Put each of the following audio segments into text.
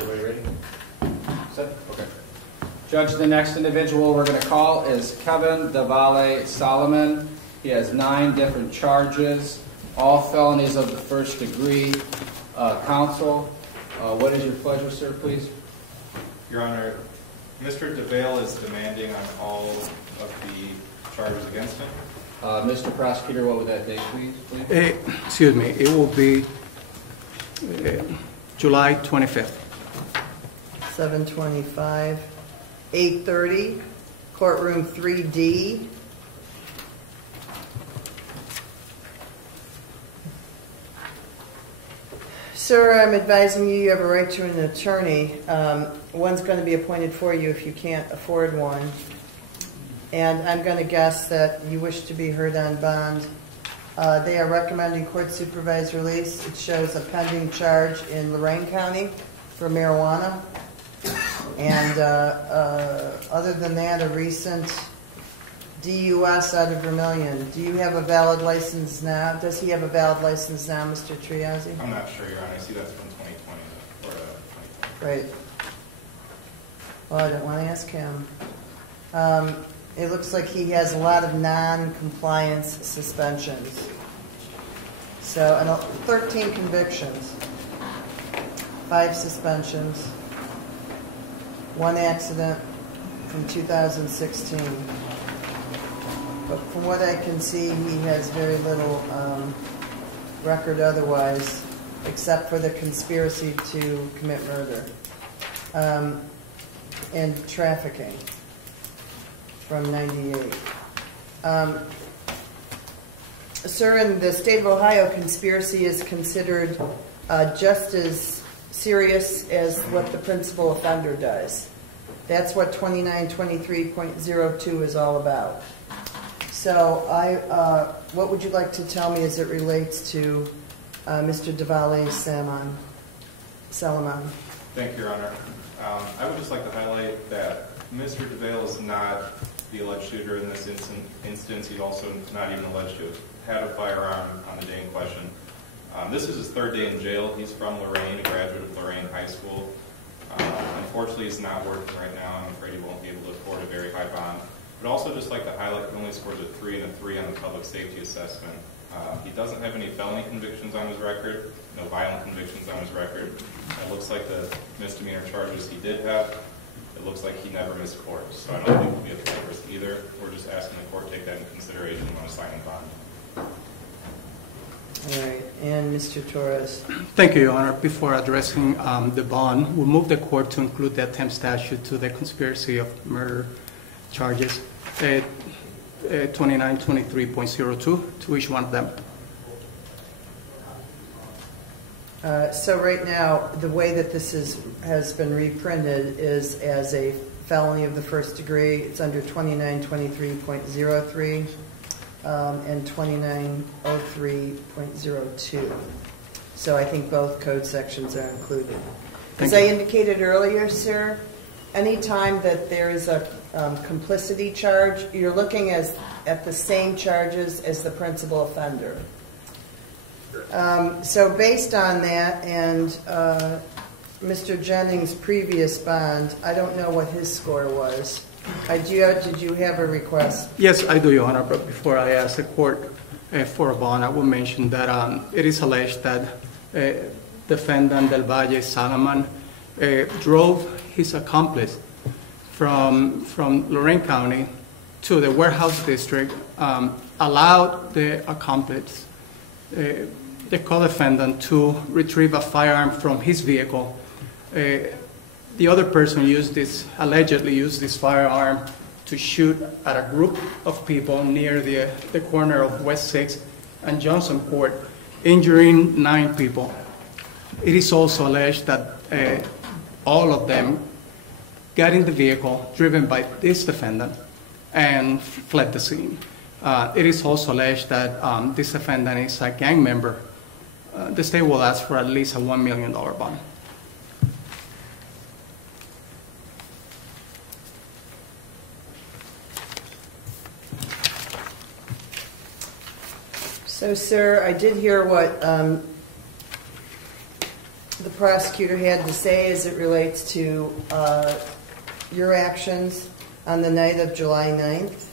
Everybody ready? Set? Okay. Judge, the next individual we're going to call is Raul Del Valle-Salaman. He has 9 different charges, all felonies of the first degree. Counsel, what is your pleasure, sir, please? Your Honor, Mr. DeVale is demanding on all of the charges against him. Mr. Prosecutor, what would that date please? Excuse me, it will be July 25th. 7:25, 8:30, courtroom 3D. Sir, I'm advising you have a right to an attorney. One's going to be appointed for you if you can't afford one. And I'm going to guess that you wish to be heard on bond. They are recommending court supervised release. It shows a pending charge in Lorain County for marijuana. And other than that, a recent DUS out of Vermilion. Do you have a valid license now? Does he have a valid license now, Mr. Triazzi? I'm not sure, Your Honor. I see that's from 2020 or 2020. Right. Well, I don't want to ask him. It looks like he has a lot of non-compliance suspensions. So, and 13 convictions, 5 suspensions, 1 accident from 2016. But from what I can see, he has very little record otherwise, except for the conspiracy to commit murder and trafficking from 98. Sir, in the state of Ohio, conspiracy is considered just as serious as what the principal offender does. That's what 2923.02 is all about. So what would you like to tell me as it relates to Mr. Del Valle-Salaman? Thank you, Your Honor. I would just like to highlight that Mr. DeVale is not the alleged shooter in this instance. He's also not even alleged to have had a firearm on the day in question. This is his 3rd day in jail. He's from Lorain, a graduate of Lorain High School. Unfortunately, he's not working right now. I'm afraid he won't be able to afford a very high bond. But also just like to highlight, he only scores a 3 and a 3 on the public safety assessment. He doesn't have any felony convictions on his record, no violent convictions on his record. It looks like the misdemeanor charges he did have, it looks like he never missed court. So I don't think he'll be a threat risk either. We're just asking the court to take that into consideration when assigning bond. All right, and Mr. Torres. Thank you, Your Honor. Before addressing the bond, we'll move the court to include the attempt statute to the conspiracy of murder charges, 2923.02, to each one of them. So right now, the way that this has been reprinted is as a felony of the first degree. It's under 2923.03 and 2903.02. So I think both code sections are included. As I indicated earlier, sir, anytime that there is a complicity charge, you're looking at the same charges as the principal offender. So based on that and Mr. Jennings' previous bond, I don't know what his score was. Did you have a request? Yes, I do, Your Honor, but before I ask the court for a bond, I will mention that it is alleged that defendant Del Valle-Salaman drove his accomplice from Lorain County to the warehouse district, allowed the accomplice, the co-defendant, to retrieve a firearm from his vehicle. The other person allegedly used this firearm to shoot at a group of people near the corner of West 6th and Johnson Court, injuring 9 people. It is also alleged that all of them got in the vehicle driven by this defendant and fled the scene. It is also alleged that this defendant is a gang member. The state will ask for at least a $1 million bond. So, sir, I did hear what the prosecutor had to say as it relates to your actions on the night of July 9th.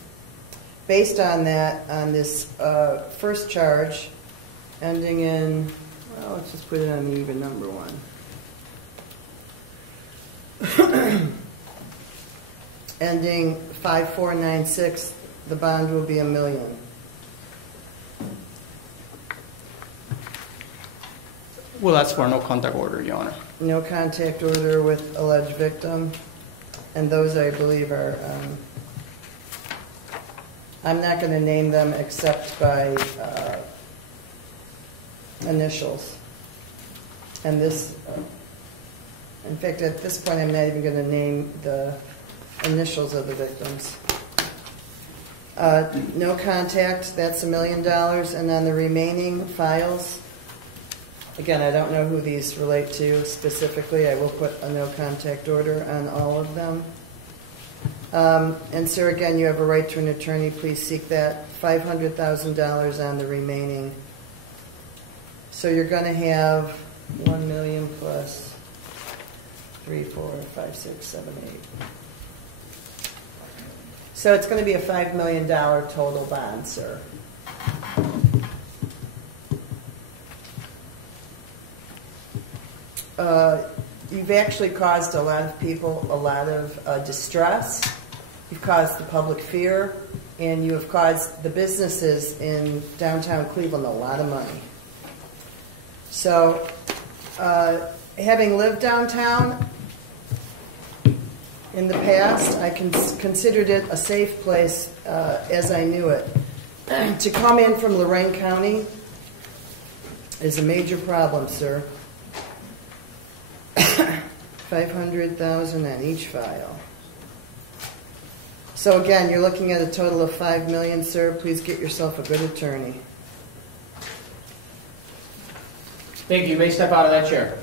Based on that, on this first charge, ending in, well, let's just put it on the even number one. Ending 5496, the bond will be $1 million. We'll ask for a no contact order, Your Honor. No contact order with alleged victim, and those I believe are, I'm not going to name them except by initials. And this, in fact, at this point, I'm not even going to name the initials of the victims. No contact, that's $1 million, and on the remaining files, again, I don't know who these relate to specifically. I will put a no contact order on all of them. And sir, again, you have a right to an attorney. Please seek that. $500,000 on the remaining. So you're going to have 1 million plus 3, 4, 5, 6, 7, 8. So it's going to be a $5 million total bond, sir. You've actually caused a lot of people a lot of distress. You've caused the public fear, and you have caused the businesses in downtown Cleveland a lot of money. So, having lived downtown in the past, I considered it a safe place as I knew it. To come in from Lorraine County is a major problem, sir. 500,000 on each file. So again, you're looking at a total of $5 million, sir. Please get yourself a good attorney. Thank you. You may step out of that chair.